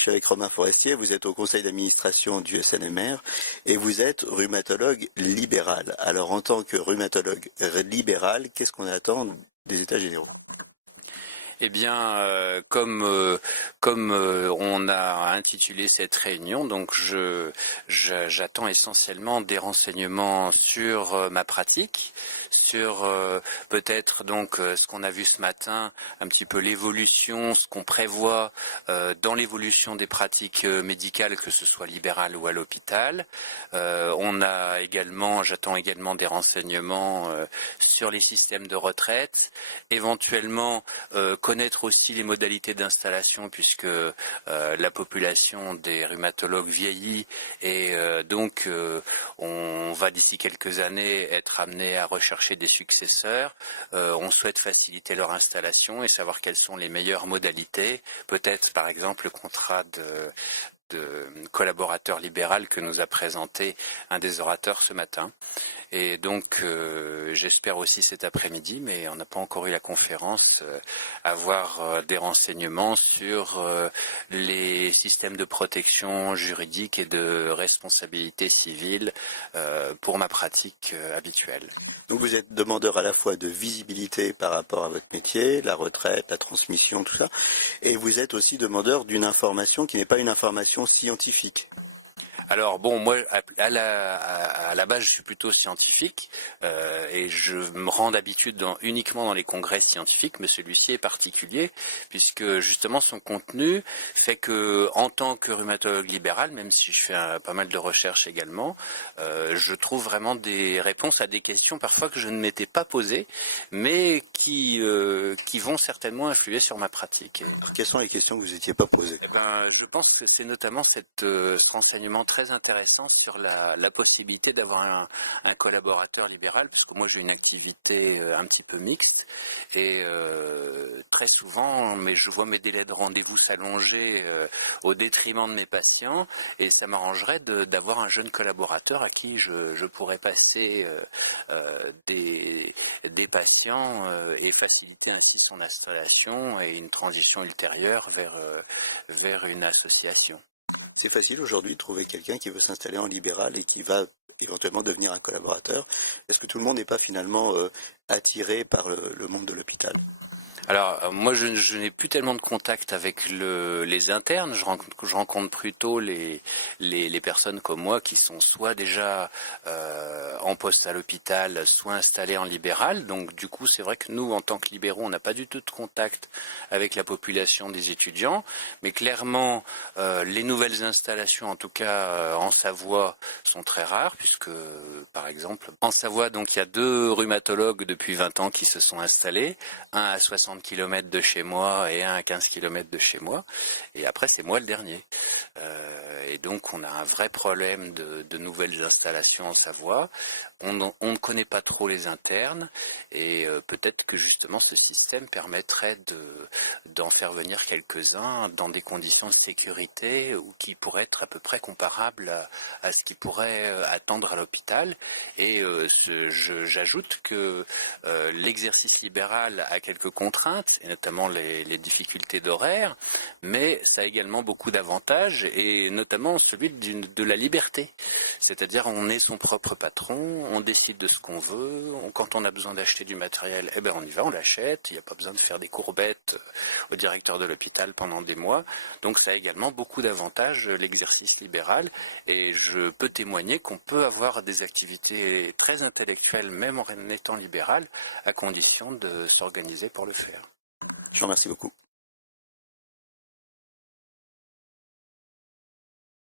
Je suis avec Romain Forestier, vous êtes au conseil d'administration du SNMR et vous êtes rhumatologue libéral. Alors en tant que rhumatologue libéral, qu'est-ce qu'on attend des États généraux? Eh bien, comme on a intitulé cette réunion, donc j'attends essentiellement des renseignements sur ma pratique, sur peut-être donc ce qu'on a vu ce matin, un petit peu l'évolution, ce qu'on prévoit dans l'évolution des pratiques médicales, que ce soit libéral ou à l'hôpital. J'attends également des renseignements sur les systèmes de retraite, éventuellement connaître aussi les modalités d'installation, puisque la population des rhumatologues vieillit et donc on va d'ici quelques années être amené à rechercher des successeurs. On souhaite faciliter leur installation et savoir quelles sont les meilleures modalités. Peut-être par exemple le contrat de collaborateur libéral que nous a présenté un des orateurs ce matin. Et donc j'espère aussi cet après-midi, mais on n'a pas encore eu la conférence, avoir des renseignements sur les systèmes de protection juridique et de responsabilité civile pour ma pratique habituelle. Donc vous êtes demandeur à la fois de visibilité par rapport à votre métier, la retraite, la transmission, tout ça, et vous êtes aussi demandeur d'une information qui n'est pas une information scientifique. Alors bon, moi à la base je suis plutôt scientifique et je me rends d'habitude uniquement dans les congrès scientifiques, mais celui-ci est particulier puisque justement son contenu fait que en tant que rhumatologue libéral, même si je fais pas mal de recherches également, je trouve vraiment des réponses à des questions parfois que je ne m'étais pas posées, mais qui vont certainement influer sur ma pratique. Alors, quelles sont les questions que vous n'étiez pas posées? Eh ben, je pense que c'est notamment ce renseignement très intéressant sur la possibilité d'avoir un collaborateur libéral, parce que moi j'ai une activité un petit peu mixte et très souvent, mais je vois mes délais de rendez-vous s'allonger au détriment de mes patients, et ça m'arrangerait d'avoir un jeune collaborateur à qui je pourrais passer des patients et faciliter ainsi son installation et une transition ultérieure vers une association. C'est facile aujourd'hui de trouver quelqu'un qui veut s'installer en libéral et qui va éventuellement devenir un collaborateur. Est-ce que tout le monde n'est pas finalement attiré par le monde de l'hôpital? Alors moi je n'ai plus tellement de contact avec les internes, je rencontre plutôt les personnes comme moi qui sont soit déjà en poste à l'hôpital, soit installées en libéral. Donc du coup c'est vrai que nous en tant que libéraux on n'a pas du tout de contact avec la population des étudiants, mais clairement les nouvelles installations en tout cas en Savoie sont très rares, puisque par exemple en Savoie donc il y a 2 rhumatologues depuis 20 ans qui se sont installés, un à 60 km de chez moi et un à 15 km de chez moi, et après c'est moi le dernier. Et donc on a un vrai problème de nouvelles installations en Savoie. On ne connaît pas trop les internes, et peut-être que justement ce système permettrait d'en faire venir quelques-uns dans des conditions de sécurité ou qui pourraient être à peu près comparables à ce qui pourrait attendre à l'hôpital. Et j'ajoute que l'exercice libéral a quelques contraintes, et notamment les difficultés d'horaire, mais ça a également beaucoup d'avantages, et notamment celui de la liberté. C'est-à-dire on est son propre patron, on décide de ce qu'on veut, quand on a besoin d'acheter du matériel, eh ben on y va, on l'achète, il n'y a pas besoin de faire des courbettes au directeur de l'hôpital pendant des mois. Donc ça a également beaucoup d'avantages, l'exercice libéral, et je peux témoigner qu'on peut avoir des activités très intellectuelles même en étant libéral, à condition de s'organiser pour le faire. Je vous remercie beaucoup.